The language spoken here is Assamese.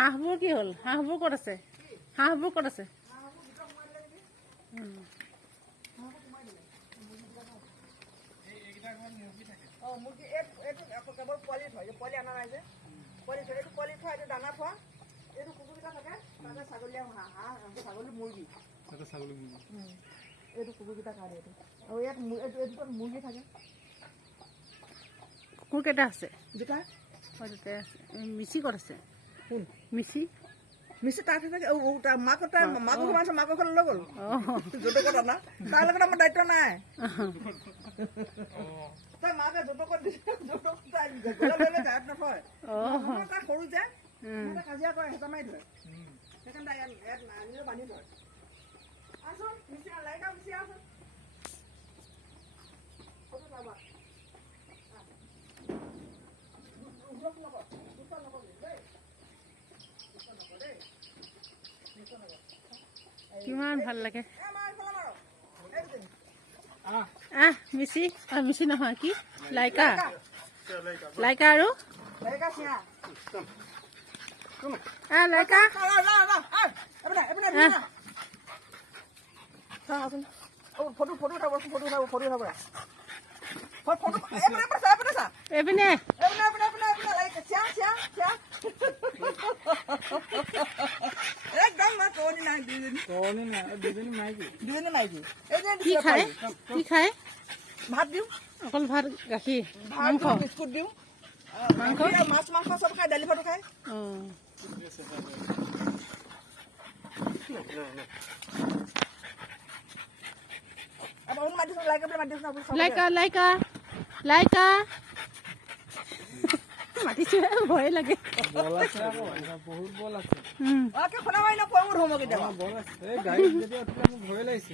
হাঁহবোৰ কি হ'ল? হাঁহবোৰ ক'ত আছে? হাঁহবোৰ ক'ত আছে? কেৱল পোৱালি থয়, পোৱালি অনা নাই যে পোৱালি থয়, এইটো পোৱালি থোৱা, এইটো দানা থোৱা, এইটো কুকুৰকেইটা থাকে, তাতে ছাগলী হাঁহ ছাগলী মুৰ্গী, এইটো কুকুৰকেইটা কাৰণে এইটো আৰু ইয়াত এইটো মুৰ্গী থাকে। কুকুৰ কেইটা আছে? দুটা। দুটাই আছে। মিচি ক'ত আছে? কোন মিচি? মিচি তাত থাকে, মাকৰ মাংস মাকৰ ঘৰত লৈ গ'ল য'তকত অনা, তাৰ লগত আমাৰ দায়িত্ব নাই। তই মাকে য'তকত দিছে, য'তক গায়ত নথয়, তাই সৰু যে কাজিয়া কৰে, হেঁচা মাৰি ধৰে, সেইকাৰণে তাই ইয়াত আনিলে বান্ধি থয়। আছোন মিচি লাইকা মিচি আছোন কিমান ভাল লাগে। মিচি মিচি নহয়, কি লাইকা? লাইকা আৰু লাইকা ফটো ফটো উঠাব, ফটো উঠাব, ফটো উঠাব এইপিনে একদম কণী নাই, দুজনী মাইকী। কি খায়? কি খায়? ভাত দিওঁ, অকল ভাত, গাখীৰ, মাংস, বিস্কুট দিওঁ, মাংস, মাছ মাংস চব খায়, দালি ভাতো খায়। লাইকা লাইকা লাইকা মাতিছো, ভয় লাগে। বহুত বল আছে। শুনা মাৰি নপৰিব ধুম কেতিয়াবা। গাড়ীত যদি ভয় লাগিছে।